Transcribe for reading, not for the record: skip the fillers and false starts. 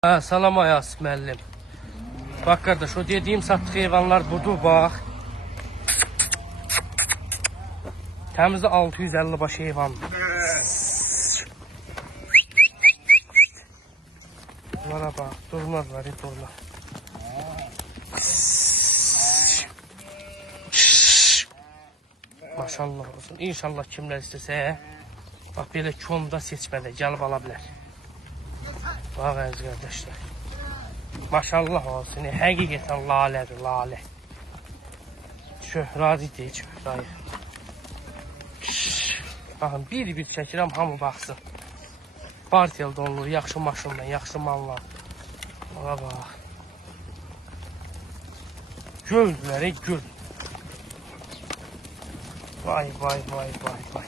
Salam Ayas müəllim. Bak kardeş, o dediğim sattık hayvanlar budur bak. Təmizdə 650 baş heyvan. Bunlara bak, durmazlar, durmaz. Maşallah olsun. İnşallah kimlər istəsə, bak belə konda seçmədə gəlib ala bilər. Bak əziz qardaşlar. Maşallah olsun. Həqiqətən lalədir, lalə. Çöhradi deyil, çöhrayı. Baxın, bir-bir çəkirəm, hamı baxsın. Partiyalı donulur, yaxşı maşınla, yaxşı malla. Bana bax. Göldülər, göl. Vay, vay, vay, vay, vay.